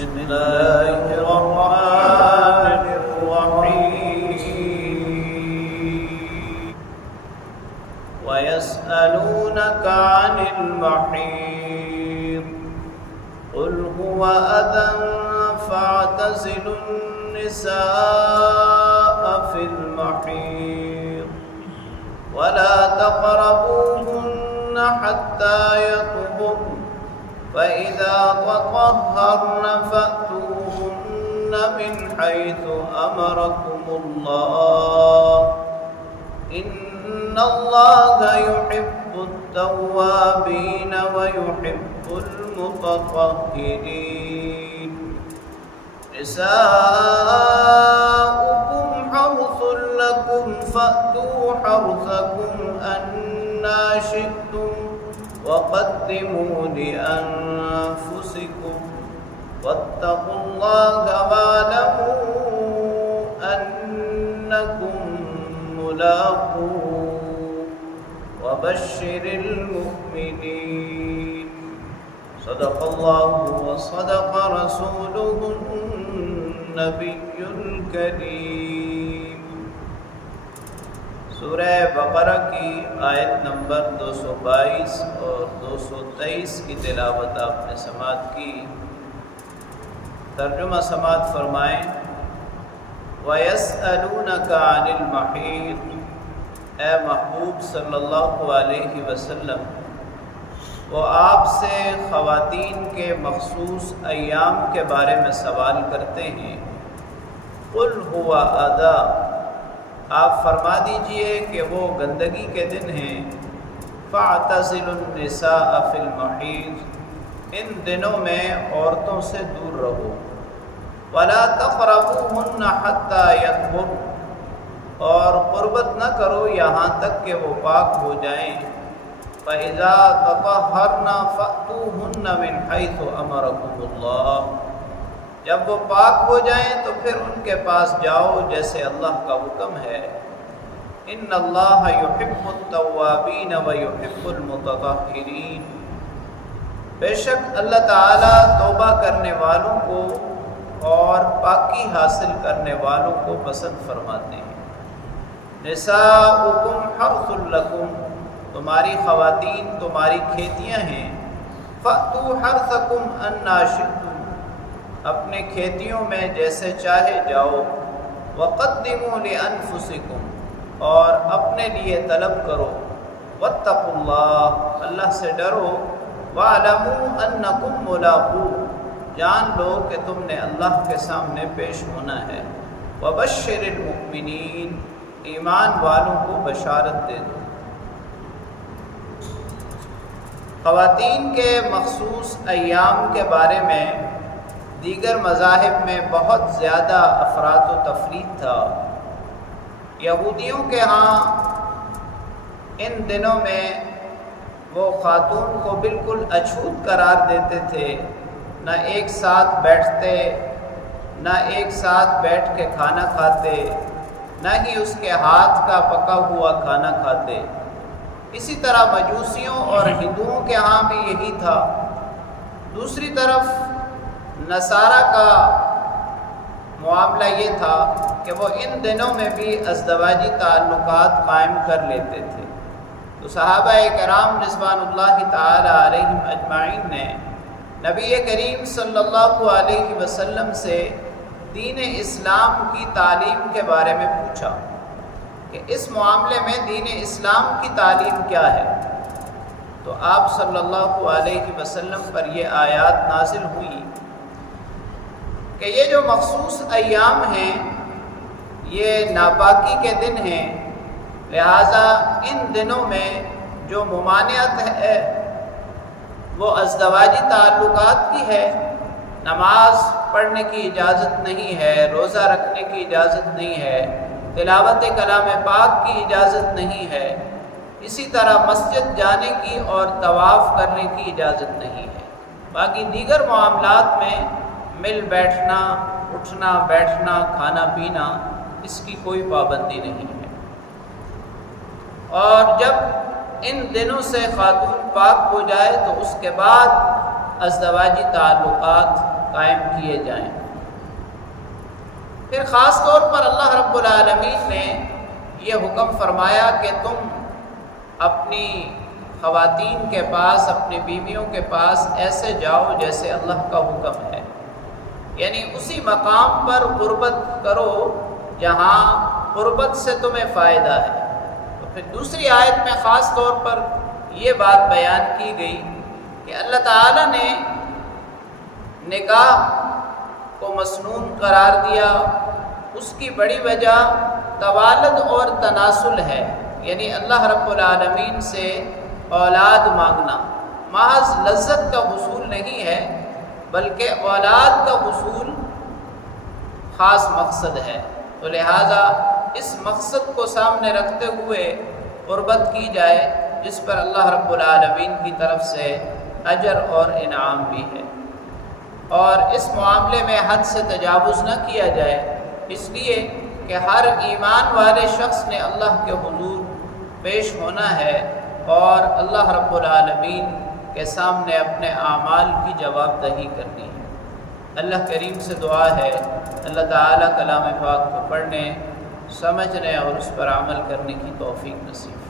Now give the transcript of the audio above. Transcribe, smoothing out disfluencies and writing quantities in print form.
بسم الله الرحمن الرحيم ويسألونك عن المحيض قل هو أذى فاعتزلوا النساء في المحيض ولا تقربوهن حتى يطهرن فإذا تطهرن فأتوهن من حيث أمركم الله إن الله يحب التوابين ويحب المتطهرين نساؤكم حرث لكم فأتوا حرثكم أنى شئتم وقدموا لأنفسكم واتقوا الله واعلموا أنكم ملاقوه وبشر المؤمنين صدق الله وصدق رسوله النبي الكريم۔ سورہ بقرہ کی آیت نمبر 222 اور 223 کی تلاوت آپ نے سماعت کی۔ ترجمہ سماعت فرمائیں۔ وَيَسْأَلُونَكَ عَنِ الْمَحِيضِ، اے محبوب صلی اللہ علیہ وسلم، وہ آپ سے خواتین کے مخصوص ایام کے بارے میں سوال کرتے ہیں۔ قُلْ هُوَ أَذًى، آپ فرما دیجئے کہ وہ گندگی کے دن ہیں۔ فَاعْتَزِلُوا النِّسَاءَ فِي الْمَحِيضِ، ان دنوں میں عورتوں سے دور رہو۔ وَلَا تَقْرَبُوهُنَّ حَتَّى يَطْهُرْنَ، اور قربت نہ کرو یہاں تک کہ وہ پاک ہو جائیں۔ فَإِذَا تَطَهَّرْنَ فَأْتُوهُنَّ مِنْ حَيْثُ أَمَرَكُمُ اللَّهُ، جب وہ پاک ہو جائیں تو پھر ان کے پاس جاؤ جیسے اللہ کا حکم ہے۔ ان اللہ یحب التوابین ویحب المتطہرین، بے شک اللہ تعالیٰ توبہ کرنے والوں کو اور پاکی حاصل کرنے والوں کو پسند فرماتے ہیں۔ نساؤکم حرث لکم، تمہاری خواتین تمہاری کھیتیاں ہیں۔ فأتوا حرثکم انا شئتم، اپنے کھیتیوں میں جیسے چاہے جاؤ۔ وقدموا لانفسکم، اور اپنے لیے طلب کرو۔ واتقوا اللہ، اللہ سے ڈرو۔ واعلموا انکم ملاقوہ، جان لو کہ تم نے اللہ کے سامنے پیش ہونا ہے۔ وبشر المؤمنین، ایمان والوں کو بشارت دے دو۔ خواتین کے مخصوص ایام کے بارے میں دیگر مذاہب میں بہت زیادہ افراد و تفریق تھا۔ یہودیوں کے ہاں ان دنوں میں وہ خاتون کو بالکل اچھوت قرار دیتے تھے، نہ ایک ساتھ بیٹھتے، نہ ایک ساتھ بیٹھ کے کھانا کھاتے، نہ ہی اس کے ہاتھ کا پکا ہوا کھانا کھاتے۔ اسی طرح مجوسیوں اور ہندوؤں کے ہاں بھی یہی تھا۔ دوسری طرف نصارہ کا معاملہ یہ تھا کہ وہ ان دنوں میں بھی ازدواجی تعلقات قائم کر لیتے تھے۔ تو صحابہ کرام رضوان اللہ تعالی علیہم اجمعین نے نبی کریم صلی اللہ علیہ وسلم سے دین اسلام کی تعلیم کے بارے میں پوچھا کہ اس معاملے میں دین اسلام کی تعلیم کیا ہے۔ تو آپ صلی اللہ علیہ وسلم پر یہ آیات نازل ہوئی کہ یہ جو مخصوص ایام ہیں یہ ناپاکی کے دن ہیں، لہٰذا ان دنوں میں جو ممانعت ہے وہ ازدواجی تعلقات کی ہے۔ نماز پڑھنے کی اجازت نہیں ہے، روزہ رکھنے کی اجازت نہیں ہے، تلاوت کلام پاک کی اجازت نہیں ہے، اسی طرح مسجد جانے کی اور طواف کرنے کی اجازت نہیں ہے۔ باقی دیگر معاملات میں مل بیٹھنا، اٹھنا بیٹھنا، کھانا پینا، اس کی کوئی پابندی نہیں ہے۔ اور جب ان دنوں سے خاتون پاک ہو جائے تو اس کے بعد ازدواجی تعلقات قائم کیے جائیں۔ پھر خاص طور پر اللہ رب العالمین نے یہ حکم فرمایا کہ تم اپنی خواتین کے پاس، اپنی بیویوں کے پاس ایسے جاؤ جیسے اللہ کا حکم ہے، یعنی اسی مقام پر قربت کرو جہاں قربت سے تمہیں فائدہ ہے۔ تو پھر دوسری آیت میں خاص طور پر یہ بات بیان کی گئی کہ اللہ تعالیٰ نے نکاح کو مسنون قرار دیا، اس کی بڑی وجہ توالد اور تناسل ہے، یعنی اللہ رب العالمین سے اولاد مانگنا محض لذت کا حصول نہیں ہے، بلکہ اولاد کا حصول خاص مقصد ہے۔ تو لہٰذا اس مقصد کو سامنے رکھتے ہوئے قربت کی جائے، جس پر اللہ رب العالمین کی طرف سے اجر اور انعام بھی ہے، اور اس معاملے میں حد سے تجاوز نہ کیا جائے، اس لیے کہ ہر ایمان والے شخص نے اللہ کے حضور پیش ہونا ہے اور اللہ رب العالمین کے سامنے اپنے اعمال کی جواب دہی کرنی ہے۔ اللہ کریم سے دعا ہے اللہ تعالیٰ کلام پاک کو پڑھنے، سمجھنے اور اس پر عمل کرنے کی توفیق نصیب